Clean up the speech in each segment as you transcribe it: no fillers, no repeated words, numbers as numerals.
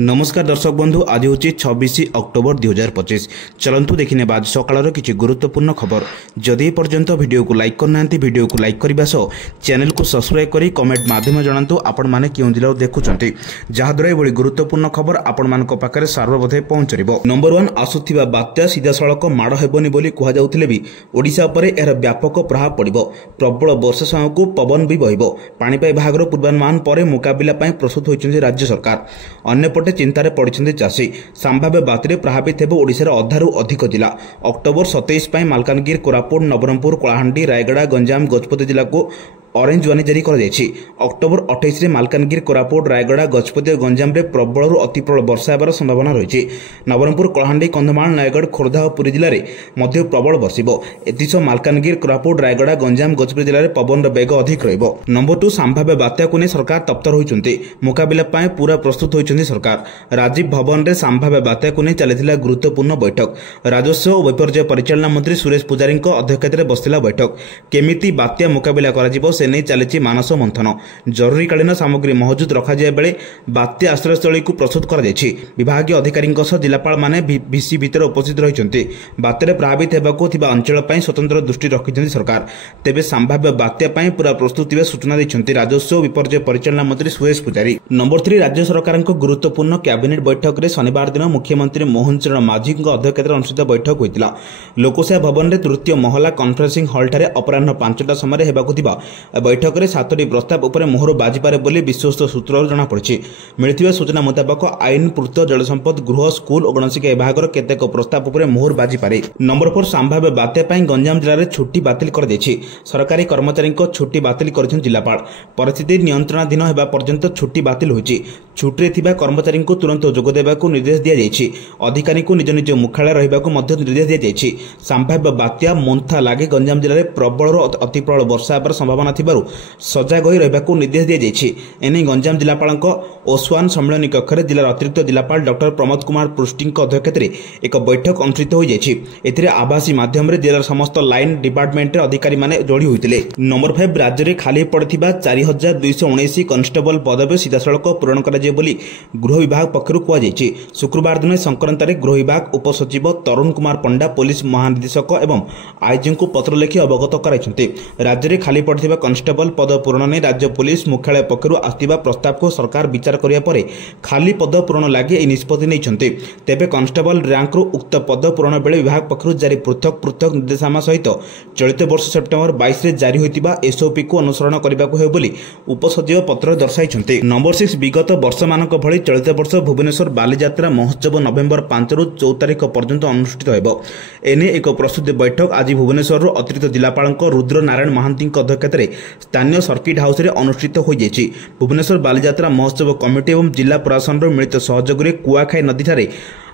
नमस्कार दर्शक बंधु आज हूँ 26 अक्टोबर 2025। चलतु देखने आज सकाल किसी गुरुत्वपूर्ण खबर। जदि पर्यंत वीडियो को लाइक करना वीडियो को लाइक करने सह चैनल को सब्सक्राइब कर कमेंट माध्यम जनातु आपण मैंने क्यों जिला देखुं जहाद्वारा ये गुरुत्वपूर्ण खबर आपण मान पाखे सार्वबोधे पहुंच। नंबर 1 आसुथिबा बात्या सीधा सड़क माड़ हेबनी बोली कहुले भी ओडिशा उपर यार व्यापक प्रभाव पड़ो। प्रबल वर्षा समय को पवन भी बहिब। पाणीपाग विभाग पूर्वानुमान पर मुकाबला प्रस्तुत होती राज्य सरकार। अन्यपटे चिंतार पड़ते चाषी। संभाव्य बात्या प्रभावित होब ओडिशार अधारू अधिक जिला। अक्टोबर 27 मालकानगिरी, कोरापुट, नवरंगपुर, कलाहांडी, रायगड़ा, गंजाम, गजपति जिला को ऑरेंज वार्निंग जारी कर अक्टोबर 28 मालकानगिरी, कोरापुट, रायगड़ा, गजपति और गंजाम रे प्रबल अति प्रबल वर्षा होबार संभावना रही। नवरंगपुर, कलाहांडी, कंधमाल, नयगढ़, खोर्धा और पुरी जिले में मध्य प्रबल बरसिब। एतिश मालकानगिरी, कोरापुट, रायगड़ा, गंजाम, गजपति जिले में पवन बेग अधिक रहिबो। नंबर 2 संभाव्य बात्या को सरकार तप्तर होइचंती। मुकाबला पाए पूरा प्रस्तुत होइचंती सरकार। राजीव भवन में संभाव्य बात्या को चली गुरुत्वपूर्ण बैठक। राजस्व और विपर्य परिचालना मंत्री सुरेश पुजारी अध्यक्षतार बसला बैठक। केमिति बात्या मुकाबला करा से नहीं चली मानस मंथन। जरूरीकालीन सामग्री महजूद रखा बेले बात्या आश्रयस्थली को प्रस्तुत कर विभाग अधिकारी जिलापाल माने भिसी भितर उपस्थित रही। बात्या प्रभावित होगा अंचल स्वतंत्र दृष्टि रखिंट सरकार। तेबे संभाव्य बात्या पूरा प्रस्तुत सूचना देते राजस्व और विपर्य परिचालना मंत्री सुरेश पुजारी। नंबर 3 राज्य सरकार गुरुत्वपूर्ण कैबिनेट बैठक में शनिवार दिन मुख्यमंत्री मोहन चरण माझी अध्यक्षतार अनुष्ठित बैठक होता। लोकसेवा भवन में तृतीय महला कन्फरेन्सिंग हॉल अपराह 5टा समय होगा बैठक में 7टी प्रस्ताव उपर मोहर बाजिपारे बोली विश्वस्त सूत्र जनापड़ी। मिलता सूचना मुताबक आईन, पूर्त, जलसंपद, गृह, स्कूल और गणशिक्षा विभाग केतेक प्रस्ताव उपर मोहर बाजिपारे। नंबर 4 संभाव्य बात्या गंजाम जिले में छुट्टी बातिल कर सरकारी कर्मचारी छुट्टी बातिल कर जिलापाल। परिस्थिति नियंत्रणाधीन होगा पर्यंत छुट्टी बातिल होती। छुट्टी थिबा कर्मचारी को तुरंत जोग देवाक निर्देश दी। अधिकारी को निज निज मुख्यालय रहिबाकु निर्देश दी। संभाव्य बात्या मोन्था लागे गंजाम जिले में प्रबल अति प्रबल वर्षा होबार संभावना थिबारु सजग होई रहिबाकु निर्देश दी। एने गंजाम जिलापाल ओसवान सम्मेलन कक्ष जिलार अतिरिक्त जिलापाल डॉक्टर प्रमोद कुमार पृष्टि अध्यक्षतार एक बैठक अनुष्ठित हो जाए। आभासी माध्यम जिलार समस्त लाइन डिपार्टमेंट अधिकारी माने जोड़ी होते। नंबर 5 राज्य में खाली पड़ता 4219 कन्स्टेबल पदवी सीधा सड़क पूरण कर गृह विभाग पक्षर कहुई। शुक्रवार दिन संक्रांत गृह विभाग उपसचिव तरुण कुमार पंडा, पुलिस महानिदेशक एवं आईजी को पत्र लिखि अवगत कराई। राज्य में खाली पड़ता कन्स्टेबल पद पूरण ने राज्य पुलिस मुख्यालय पक्षर आसवा प्रस्ताव को सरकार विचार करिया परे खाली पद पूरण लगी निष्पत्ति नहीं। तेबे कन्स्टेबल रैंक उक्त पद पूरण बेले विभाग पक्षर जारी पृथक पृथक निर्देशनामा सहित चलित वर्ष सेप्टेम्बर 22 में जारी होता एसओपी को अनुसरण करने को उपसचिव पत्र दर्शाई। नंबर 6 विगत वर्ष मानक भली चलित वर्ष भुवनेश्वर बालीजात्रा महोत्सव नवेम्बर 5 ରୁ 14 तारिख पर्यंत अनुष्ठित होब। एने एक प्रस्तुति बैठक आज भुवनेश्वर अतिरिक्त जिलापाल रुद्र नारायण महांती अध्यक्षतार स्थानीय सर्किट हाउस अनुष्ठित हो जाएगी। भुवनेश्वर बालीजात्रा महोत्सव कमिटी और जिला प्रशासन मिलित सहयोग में कुआखाई नदी ठारे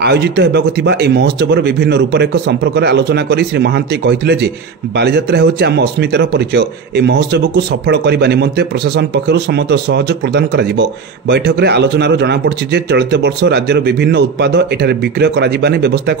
आयोजित होगा महोत्सव विभिन्न रूपरेख संपर्क में आलोचना कर श्री महांती कहते बालीजात्रा होची आम अस्मितार परिचय। ए महोत्सव को सफल करने निमंते प्रशासन पक्षर समस्त सहयोग प्रदान कर बैठक में आलोचनार जनापड़ी चलित वर्ष राज्यर विभिन्न उत्पाद एठारे विक्रय कर व्यवस्था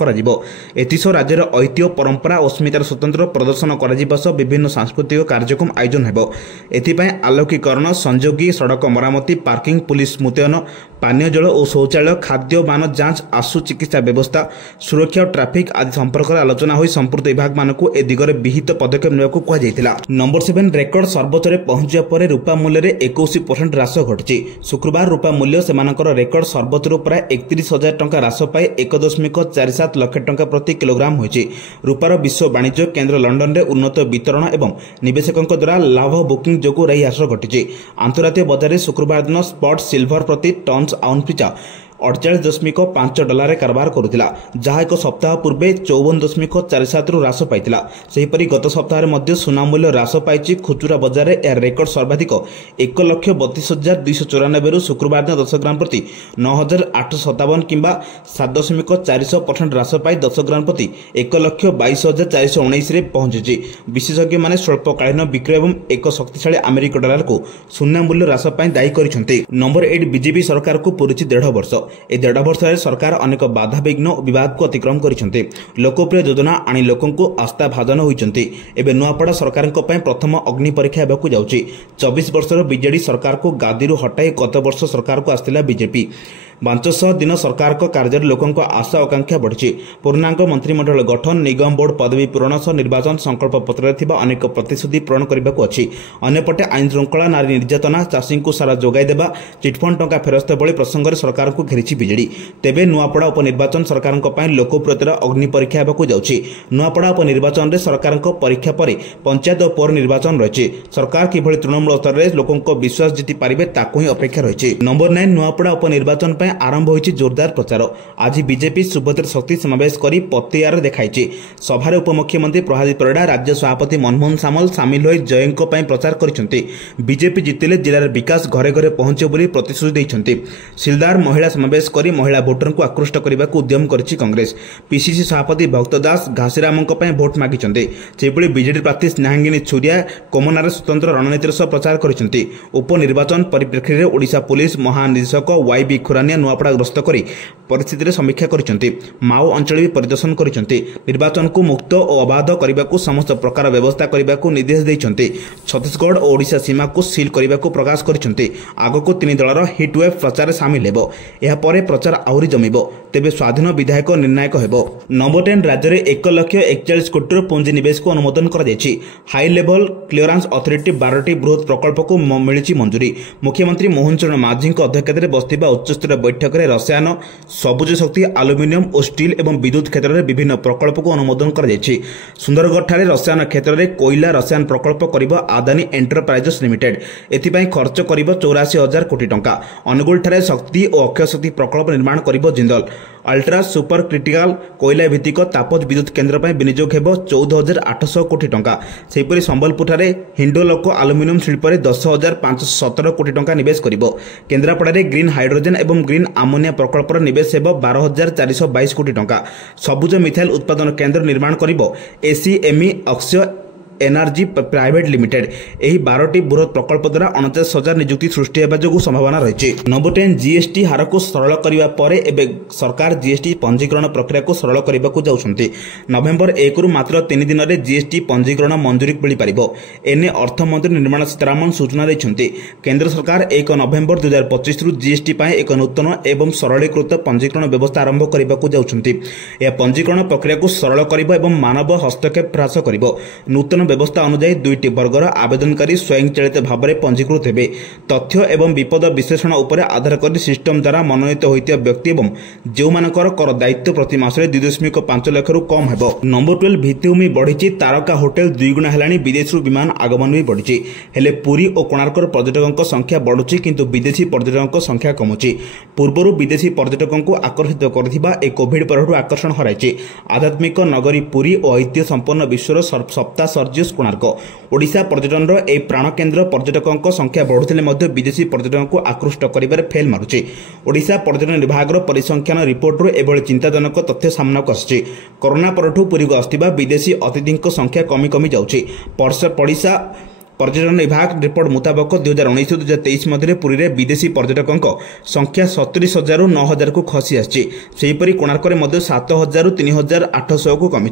एथिस राज्यर ऐतिह्य परंपरा अस्मितार स्वतंत्र प्रदर्शन कर विभिन्न सांस्कृतिक कार्यक्रम आयोजन हो। एथिपाई आलोकीकरण, संजोगी, सड़क मरामती, पार्किंग, पुलिस मुतयन, पानीय जल और शौचालय, खाद्य मान जांच, आशु चिकित्सा व्यवस्था, सुरक्षा और ट्राफिक आदि संपर्क में आलोचना हो संपूर्ण विभाग मानक ए दिगरे विहित पदक्षेप नेबाक कहुଯାଇଥିଲା। नंबर 7 रेकर्ड सर्वोच्च पहुंचा पर रूपा मूल्य में 21% ह्रास घटी। शुक्रवार रूपा मूल्य सेमानकर रेकर्ड सर्वोच्च प्राय 31,000 टंका ह्रास पाई 1.47 लाख टंका प्रति किलोग्राम होइछि। रूपार विश्व वाणिज्य केन्द्र लंडन में उन्नत वितरण एवं निवेशकों द्वारा लाभ बुकिंग जो रही ह्रास घटी। अंतर्राष्ट्रीय बजार में शुक्रवार दिन स्पॉट सिल्वर प्रति टन आउन पिछा $48.5 कारोबार करुला, जहाँ एक सप्ताह पूर्वे 54.47 ह्रास पाइला। सेहीपरि गत सप्ताह सुना मूल्य ह्रास पाई। खुचुरा बजार में यार रेकर्ड सर्वाधिक 1,32,294 रु शुक्रवार दिन 10 ग्राम प्रति 9,857 किंबा 7.4% ह्रास पाई 10 ग्राम प्रति 1,22,419 पहुंची। विशेषज्ञ माने स्वल्पकालीन विक्रय एवं एक शक्तिशाली अमेरिकी डॉलर को सुना मूल्य ह्रास पाई दायी करिसेंती। नंबर 8 बीजेपी सरकार को पूरी 1.5 वर्ष। ए 1.5 वर्ष सरकार अनेक बाधा विघ्न और विवाद को अतिक्रम करिसेंती। लोकप्रिय योजना आनी लोकों को आस्था भाजन होइचंती। एबे नुआपड़ा सरकार प्रथम अग्नि परीक्षा हेबाकु जाउची। 24 वर्षर बीजेडी सरकार को गादी हटाई गत वर्ष सरकार को आसथिला बीजेपी। बांचसह दिन सरकार कार्य लोकों आशा आकांक्षा बढ़ी। पूर्णांग मंत्रिमंडल गठन, निगम बोर्ड पदवी पूरण सह निर्वाचन संकल्प पत्र अनेक प्रतिश्रुति पूरण करने को अच्छी। अन्यपटे आईन श्रृंखला, नारी निर्यातना, चाषी को सारा जोगाई देवा, चिटफंड टंका फेरस्त भली प्रसंग में सरकार को घेरी बिजेडी। तेबे नुआपड़ा उपनिर्वाचन सरकार लोकप्रियतार अग्नि परीक्षा होगा जाउछि। नुआपड़ा उपनिर्वाचन में सरकार परीक्षा पर पंचायत और पौर निर्वाचन रही। सरकार किभली तृणमूल स्तर में लोकों विश्वास जीति पारिबे ताकू ही अपेक्षा रही। नंबर 9 नुआपड़ा उपनिर्वाचन आरंभ होइछि जोरदार प्रचार। आज बीजेपी सुभद्र शक्ति समावेश करी पतियार देखाइछि। सभारे उपमुख्यमंत्री प्रहलाद परिडा, राज्य सभापति मनमोहन सामल सामिल होई जयंको पई प्रचार करिसेंति। बीजेपी जितिले जिलार विकास घरे घरे पहुंचे बोली प्रतिश्रुति दैछंति। सिलदार महिला समावेश करी महिला भोटर को आकृष्ट करने को उद्यम करिछि कांग्रेस। पीसीसी सभापति भक्त दास घासीरामଙ୍କ ପାଇଁ भोट मागिଛନ୍ତି। ସେହିଭଳି ବିଜେଡି ପ୍ରାର୍ଥୀ ସ୍ନେହାଙ୍ଗିନୀ ଛୁରିଆ କୋମନାରେ स्वतंत्र रणनीतिर सह प्रचार କରିଛନ୍ତି। उपनिर्वाचन परिप्रेक्षी ओडिशा पुलिस महानिदेशक वाईबी खुरानिया नुआपड़ा गस्त कर परिस्थिति समीक्षा କରିଛନ୍ତି। माओ अंचल भी परिदर्शन କରିଛନ୍ତି। निर्वाचन को मुक्त और अबाध करने को समस्त प्रकार व्यवस्था करने को निर्देश देइଛନ୍ତି। छत्तीसगढ़ और ओडिशा सीमा को सील करने को प्रकाश କରିଛନ୍ତି। आगको 3 दलर हिटवेव प्रचार सामिल हेबो। यह परे प्रचार आहुरी जमिबो। तेबे स्वाधीन विधायक निर्णायक हेबो। नंबर 10 राज्य में 1,41 कोटी पुंजी निवेश को अनुमोदन कर हाई लेवल क्लियरेंस अथॉरिटी 12टी बृहत प्रकल्प को मिली मंजूरी। मुख्यमंत्री मोहन चरण माझी अध्यक्षता में बसथिबा उच्चस्तरीय बैठक में रसायन, सबुज शक्ति, आलुमिनियम और स्टील एवं विद्युत क्षेत्र में विभिन्न प्रकल्प को अनुमोदन कर सुंदरगढ़ ठारे रसायन क्षेत्र में कोयला रसायन प्रकल्प करिबो आदानी एंटरप्राइजेस लिमिटेड। एथिपाई खर्च करिबो 84,000 कोटी टंका। अनुगुल ठारे शक्ति और अक्षय शक्ति प्रकल्प निर्माण करिबो जिंदल। अल्ट्रा सुपर क्रिटिकल कोयला भित्तिक तापज विद्युत केन्द्र पर विनियोग हेबो 14,800 कोटी टंका। सेहिपरि संबलपुर ठारे हिंडोलोको आलुमिनियम शिल्प में 10,517 कोटी टंका निवेश करिबो। केन्द्रापड़ारे ग्रीन हाइड्रोजन एवं ग्रीन आमोनिया प्रकल्पर निवेश हेबो 12,422 कोटी टंका। सबुज मिथाइल उत्पादन केन्द्र निर्माण करिबो एसीएमई अक्षय एनर्जी प्राइवेट लिमिटेड। एही 12टी बृहत प्रकल्प द्वारा 49,000 नियुक्ति सृष्टि होगा जो संभावना रही। नंबर 10 जीएसटी हार को सरल करने पर एवं सरकार जीएसटी पंजीकरण प्रक्रिया को सरल करने को जाउछंती। नवेम्बर 1 रु मात्र 3 दिन में जीएसटी पंजीकरण मंजूरी मिल पारिबो। एने अर्थमंत्री निर्मला सीतारामन सूचना दैछंती। केंद्र सरकार 1 नवेम्बर 2025 रु जीएसटी पाए एक नूतन एवं सरलीकृत पंजीकरण व्यवस्था आरंभ करने को जाउछंती। यह पंजीकरण प्रक्रिया को सरल करिबो एवं मानव हस्तक्षेप ह्रास करिबो। नूतन व्यवस्था अनुसार 2टी वर्गर आवेदनकारी स्वयंचालित भाव में पंजीकृत हेबे। तथ्य एवं विपद विश्लेषण उपर आधार कर सिस्टम द्वारा मनोनीत होइतिया व्यक्ति एवं जो मानकर कर दायित्व प्रति मासरे 2.5 लाख रु कम हेबो। नंबर 12 भित्तिभूमि बढ़ी। तारका होटेल 2 गुणा हेलानी। विदेश विमान आगमन भी बढ़ी। हेले पुरी और कोणार्कर पर्यटकों संख्या बढ़ुची किंतु विदेशी पर्यटकों संख्या कमुची। पूर्व विदेशी पर्यटकों को आकर्षित करथिबा ए कोविड परठू आकर्षण हराइछि। आध्यात्मिक नगरी पुरी और ऐतिह्य संपन्न विश्वर सप्ताह सर्जियस कोणार्क। ओडिशा पर्यटन ए प्राण केन्द्र पर्यटकों संख्या बढ़ुଥିଲେ ମଧ୍ୟ विदेशी पर्यटकों को आकृष्ट करिबारे फेल मारुछि। ओडिशा पर्यटन विभाग परिसंख्यान रिपोर्ट एभଳି चिंताजनक तथ्य सामना को आछि। कोरोना परठू पुरी को आस्थिबा विदेशी अतिथि संख्या कमी कमी जाउछि। पड़िशा पर्यटन विभाग रिपोर्ट मुताबक 2019-2023 मध्य पुरी में विदेशी पर्यटकों संख्या 70,000 रु 9,000 को खसी आसपरि कोणार्क 7,000 रु 3,800 को कमी।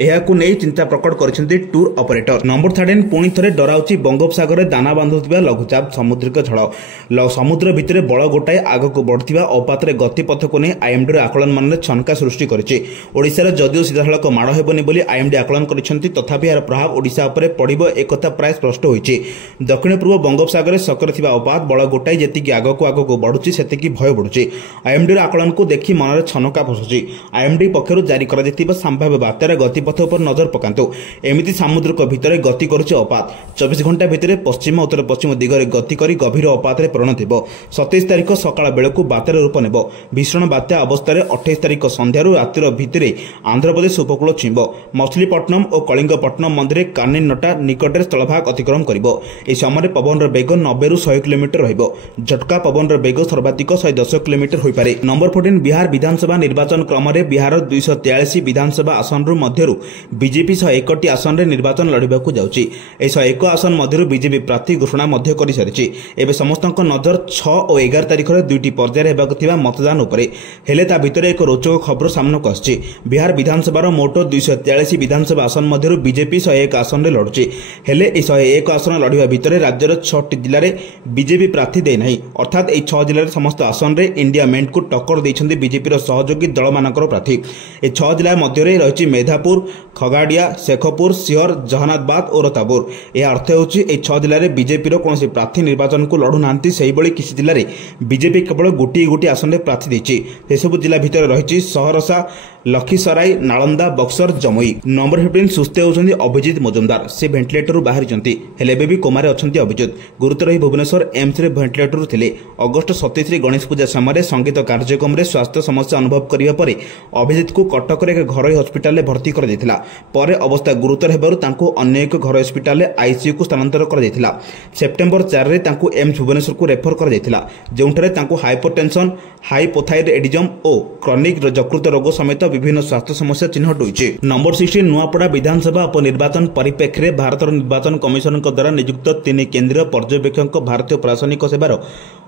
यह नहीं चिंता प्रकट कर टूर ऑपरेटर। नंबर 13 पुणी थे डराउची बंगोपसागर में दाना बांधुवा लघुचाप सामुद्रिक झड़। समुद्र भितर बड़ गोटाए आग को बढ़ुवा अवपातरे गतिपथ को नहीं आईएमडी आकलन मान छनका सृष्टि करिशार जदिओ सीधासख माड़ हेबनी बोली आईएमडी आकलन करिसेंति तथापि यार प्रभाव ओडिशा उपरे पड़िबो एकथा प्राय स्पष्ट होइछि। दक्षिण पूर्व बंगोपसागर सक्रिय थिबा अवपात बड़ गोटाए जेतिकी आगको बढ़ुछि सेतिकी भय बढ़ुछि। आईएमडी आकलन को देखि मनरे छनका पशुछि। आईएमडी पक्षरु जारी करा जैतिबा संभाव्य बात्यार गतिपथ पर नजर पकांतु। एमिति समुद्रक भितर गति करुछि अवपात। 24 घंटा भितर पश्चिम उत्तर पश्चिम दिगरे गति करी गभीर अवपातरे परिणत हेबो। 27 तारिख सकाळ बेलकु बात्यार रूप नेबो। भीषण बात्या अवस्था 28 तारिख संध्यारू रातिर भितरे आंध्र प्रदेश उपकूल छुइबो। मछलीपट्टनम और कलिंगपट्टनम मध्य कान्निनटा निकटरे स्थलभाग अतिक्रमण करिबो। ए समय पवन बेग 90 रु 100 किलोमीटर रहिबो। झटका पवन बेग सर्वाधिक 110 किलोमीटर होई पारे। नंबर 14 बिहार विधानसभा निर्वाचन क्रम में बिहार 243 विधानसभा आसन मध्यरु बीजेपी 101टी आसन रे निर्वाचन लड़िबाकू जाउची। ए 101 आसन मध्यरु बीजेपी प्रार्थी घोषणा मध्य करि सारिछि। एबे समस्तक नजर 6 और 11 तारिख रे 2टी पर्याय हेबाकू थिबा मतदान उपरे। हेले ता भितर एक रोचक खबर सामना को आछि। बिहार विधानसभा मोट 243 विधानसभा आसन मध्यरु बीजेपी 101 आसन रे लड़ुची। हेले ए 101 एक आसन लड़िबा भितर राज्यर 6टी जिले में बीजेपी प्रार्थी देना अर्थात यह 6 जिले समस्त आसन में इंडिया मेंट को टक्कर देते बीजेपी सहयोगी दल मानकर प्रार्थी। ए 6 जिला मध्य रही मेधापुर, खगाड़िया, शेखपुर, सिहर, जहानाबाद और रतापुर। यह अर्थ होची 6 जिले में बीजेपी कौन प्रार्थी निर्वाचन को लड़ू ना किसी जिले में बीजेपी केवल गोटे आसन में प्रार्थी देती। सेसबू जिला भितर रही सहरसा, लखीसराई, नालंदा, बक्सर, जमुई। नंबर 15 सुस्थ होती अभिजित मजुमदार। से भेंटिलेटर बाहरी हेले भी कोमारे अच्छा अभिजित। गुरुतर ही भुवनेश्वर एम्स रे भेंटिलेटर थे। अगस्ट 27 गणेश पूजा समय संगीत कार्यक्रम में स्वास्थ्य समस्या अनुभव करने पर अभिजित को कटक एक घरोई हस्पिटाल में भर्ती कर अवस्था गुरुतर होबारु अन्य एक घरोई हस्पिटाल आईसीयू को स्थानांतर कर सेप्टेम्बर 4 रे एम्स भुवनेश्वर को रेफर कर हाइपरटेंशन, हाइपोथायरॉयडिज्म और क्रॉनिक यकृत रोग समेत विभिन्न स्वास्थ्य समस्या चिन्हट होइछि। नंबर 16 नुआपड़ा विधानसभा उपनिर्वाचन परिप्रेक्षी भारत निर्वाचन कमिशन द्वारा नियुक्त 3 केंद्रीय पर्यवेक्षक भारतीय प्रशासनिक सेवार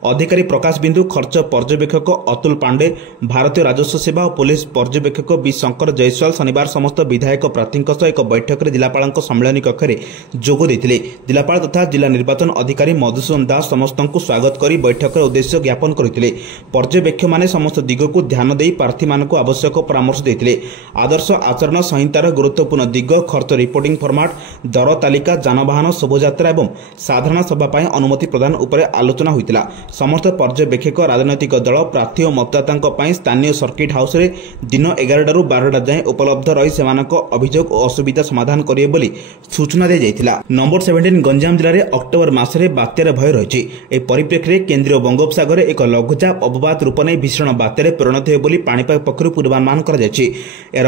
अधिकारी प्रकाश बिंदु, खर्च पर्यवेक्षक अतुल पांडे, भारतीय राजस्व सेवा और पुलिस पर्यवेक्षक बी शंकर जयसवाल शनिवार समस्त विधायक प्रार्थी सह एक बैठक में जिलापाल सम्मेलन कक्ष में जोग देते। जिलापाल तथा जिला निर्वाचन अधिकारी मधुसूदन दास समस्त को स्वागत कर बैठक उद्देश्य ज्ञापन करते। पर्यवेक्षक माने समस्त दिग को ध्यान दे प्रार्थी मान आवश्यक परामर्श देते। आदर्श आचरण संहितार गुरुत्वपूर्ण दिग, खर्च रिपोर्टिंग फर्माट, दर तालिका, जानवाहन शोभायात्रा और साधारण सभा अनुमति प्रदान उपर आलोचना होता। समस्त पर्यवेक्षक राजनैतिक दल प्रार्थी और मतदाता स्थानीय सर्किट हाउस रे दिन 11 ରୁ 12 जाए उपलब्ध रही से अभियोग और असुविधा समाधान करेंगे बोली सूचना दी जाइथिला। नंबर 17 गंजाम जिले में अक्टोबर मासरे बात्यार भय रही। परिप्रेक्षी केंद्रीय बंगोपसागर एक लघुचाप अवपात रूप नहीं भीषण बात्यार परिणत हो बोली पाणीपाग पक्षर पूर्वानुमान कर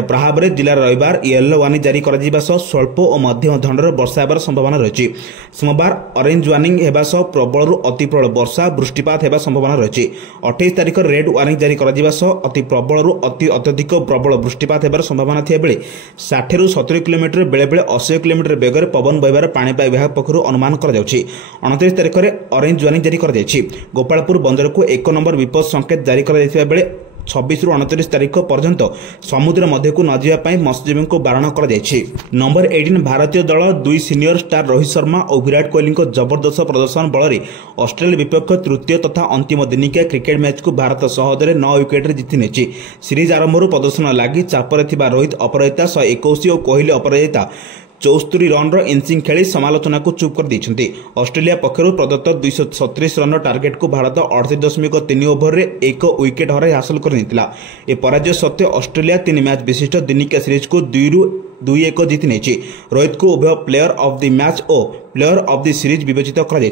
प्रभाव में जिलार रविवार येलो वार्निंग जारी कर स्वल्प और मध्यम धरणर वर्षा होबार संभावना रही। सोमवार ऑरेंज वार्निंग होगा सह प्रबल अति प्रबल वर्षा वृष्टिपात होगा संभावना रही। 28 तारिख रेड वार्निंग जारी कर अति प्रबल अति अत्यधिक प्रबल वृष्टिपात होबार संभावना थिया बेले 60 ରୁ 70 किलोमीटर बेले बेले 80 किलोमीटर बेगर पवन बहबार पाणीपाग विभाग पक्षर अनुमान कर 29 तारिख में ऑरेंज वार्निंग जारी कर गोपालपुर बंदर को 1 नंबर विपद संकेत जारी कर बेले 26 ରୁ 29 तारिख पर्यंत समुद्र मध्य को न जावाई मत्स्यजीवी को बारण कर। नंबर 18 भारतीय दल 2 सीनियर स्टार रोहित शर्मा और विराट कोहली जबरदस्त प्रदर्शन बल में ऑस्ट्रेलिया विपक्ष तृतीय तथा अंतिम दिनिकिया क्रिकेट मैच को भारत सहजरे 9 विकेट जीति नेछि। सीरीज आरंभ प्रदर्शन लगी चापर रोहित अपराजिता 121 और कोहली अपराजिता 74 रन इनिंग खेली समालोचना को चुप कर देते। ऑस्ट्रेलिया पक्षर प्रदत्त 237 रन टार्गेट को भारत 38.3 ओभर रे 1 विकेट हराई हासिल कर पराजय सत्वे ऑस्ट्रेलिया 3 मैच विशिष्ट दिनिकिया सीरीज को 2-1 जीति नेछि। रोहित को उभय प्लेयर ऑफ द मैच और प्लेयर ऑफ द सीरीज विवेचित कर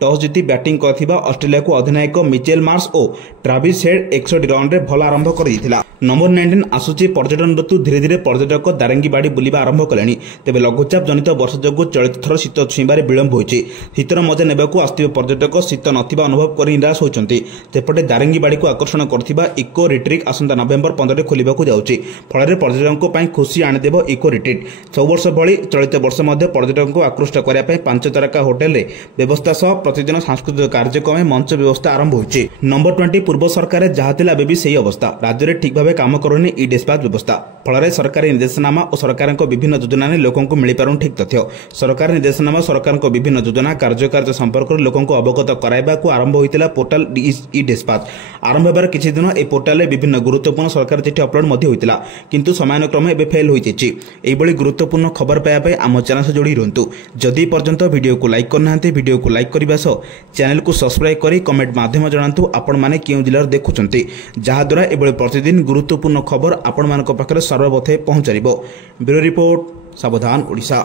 टॉस जीति बैटिंग कर ऑस्ट्रेलिया को अधिनायक मिचेल मार्श और ट्राविस हेड 61 रन रे भल आरंभ कर। नंबर 19 आसूची पर्यटन ऋतु धीरे धीरे पर्यटक दारिंगीबाड़ी बुलिबा आरंभ कले। तेज लघुचाप जनित वर्षा जो चलित थर शीत छुईबार विलंब होती। शीतर मजा नेबाकू आसुथिबा पर्यटक शीत नथिबा अनुभव कर निराश होती। सेपटे दारिंगीबाड़ी को आकर्षण करथिबा इको रिट्रीट आसंता नवेम्बर 15 खोलिबाकू जाउछि। फल पर्यटकों पर खुशी आनीदेव इको रिट्रीट। सब वर्ष भली चलित वर्ष पर्यटकों को आकृष्ट करने 5 तारका होटेल रे व्यवस्था सह प्रतिदिन सांस्कृतिक कार्यक्रम मंच व्यवस्था आरंभ होइछि। नंबर 20 पूर्व सरकार जहाँ थिला बेबी सही अवस्था राज्य में ठीक भाव काम करुनी ई डिस्पाच व्यवस्था। फल सरकारी निर्देशनामा और सरकार विभिन्न योजना ने लोकों को मिल पारुन ठीक तथ्य। सरकारी निर्देशनामा सरकार विभिन्न योजना कार्यकार्य संपर्क में लोकों को अवगत कराइबा को आरंभ होइतिला पोर्टाल ई डिस्पाच। आरंभ होबार किछि दिन ए पोर्टाल रे विभिन्न गुरुत्वपूर्ण सरकारी चिठी अपलोड मध्य होइतिला किंतु समयानुक्रमे एबे फेल होइछि। एइबळी गुरुत्वपूर्ण खबर पाइबा पे आम चैनल से जोड़ी रहंतु। जदि पर्यंत वीडियो को लाइक करना वीडियो को लाइक करने सह चैनल को सब्सक्राइब करी कमेंट माध्यम जणांतु आपण माने केउ जिल्लार देखुचंती जहा द्वारा एबळे प्रतिदिन गुरुत्वपूर्ण खबर आपण मानक पाखरे सर्वप्रथमे पहुंचारिबो। ब्यूरो रिपोर्ट सावधान ओडिशा।